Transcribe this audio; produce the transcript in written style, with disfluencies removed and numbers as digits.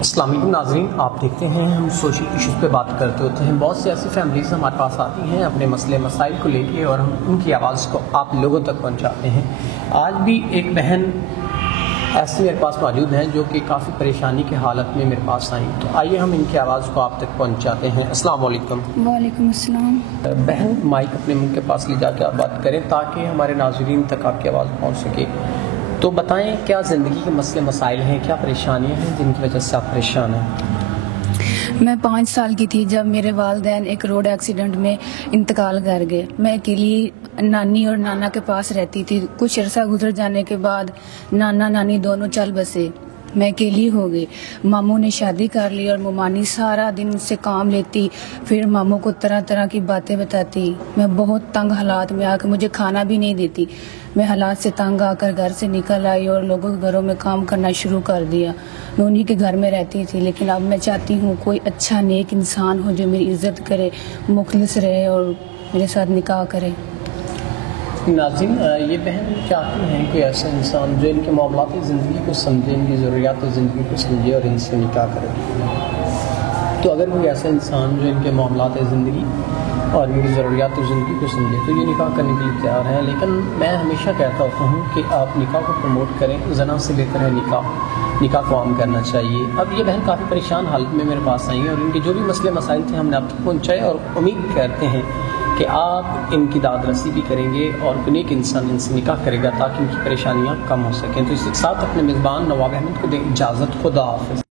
السلام علیکم ناظرین، آپ دیکھتے ہیں ہم سوشل ایشوز پہ بات کرتے ہوتے ہیں۔ بہت سی ایسی فیملیز ہمارے پاس آتی ہیں اپنے مسئلے مسائل کو لے کے، اور ہم ان کی آواز کو آپ لوگوں تک پہنچاتے ہیں۔ آج بھی ایک بہن ایسی میرے پاس موجود ہیں جو کہ کافی پریشانی کے حالت میں میرے پاس آئیں، تو آئیے ہم ان کی آواز کو آپ تک پہنچاتے ہیں۔ السلام علیکم۔ وعلیکم السلام۔ بہن مائک اپنے منہ کے پاس لے جا کے آپ بات کریں تاکہ ہمارے ناظرین تک آپ کی آواز پہنچ سکے۔ تو بتائیں، کیا زندگی کے مسئلے مسائل ہیں، کیا پریشانیاں ہیں جن کی وجہ سے آپ پریشان ہیں؟ میں 5 سال کی تھی جب میرے والدین ایک روڈ ایکسیڈنٹ میں انتقال کر گئے۔ میں اکیلی نانی اور نانا کے پاس رہتی تھی۔ کچھ عرصہ گزر جانے کے بعد نانا نانی دونوں چل بسے، میں اکیلی ہو گئی۔ ماموں نے شادی کر لی اور ممانی سارا دن مجھ سے کام لیتی، پھر ماموں کو طرح طرح کی باتیں بتاتی۔ میں بہت تنگ حالات میں آ کے مجھے کھانا بھی نہیں دیتی۔ میں حالات سے تنگ آ کر گھر سے نکل آئی اور لوگوں کے گھروں میں کام کرنا شروع کر دیا۔ میں انہی کے گھر میں رہتی تھی، لیکن اب میں چاہتی ہوں کوئی اچھا نیک انسان ہو جو میری عزت کرے، مخلص رہے اور میرے ساتھ نکاح کرے۔ ناظرین، یہ بہن چاہتی ہیں کہ ایسا انسان جو ان کے معاملات زندگی کو سمجھے، ان کی ضروریات زندگی کو سمجھے اور ان سے نکاح کرے۔ تو اگر کوئی ایسا انسان جو ان کے معاملات زندگی اور ان کی ضروریات زندگی کو سمجھے تو یہ نکاح کرنے کے لیے تیار ہیں، لیکن میں ہمیشہ کہتا ہوتا ہوں کہ آپ نکاح کو پروموٹ کریں۔ زنا سے بہتر ہے نکاح کو عام کرنا چاہیے۔ اب یہ بہن کافی پریشان حالت میں میرے پاس آئی ہیں، اور ان کے جو بھی مسئلے مسائل تھے ہم نے آپ تک پہنچائے، اور امید کرتے ہیں کہ آپ ان کی داد رسی بھی کریں گے اور نیک انسان ان سے نکاح کرے گا تاکہ ان کی پریشانیاں کم ہو سکیں۔ تو اس کے ساتھ اپنے میزبان نواب احمد کو دیں اجازت۔ خدا حافظ۔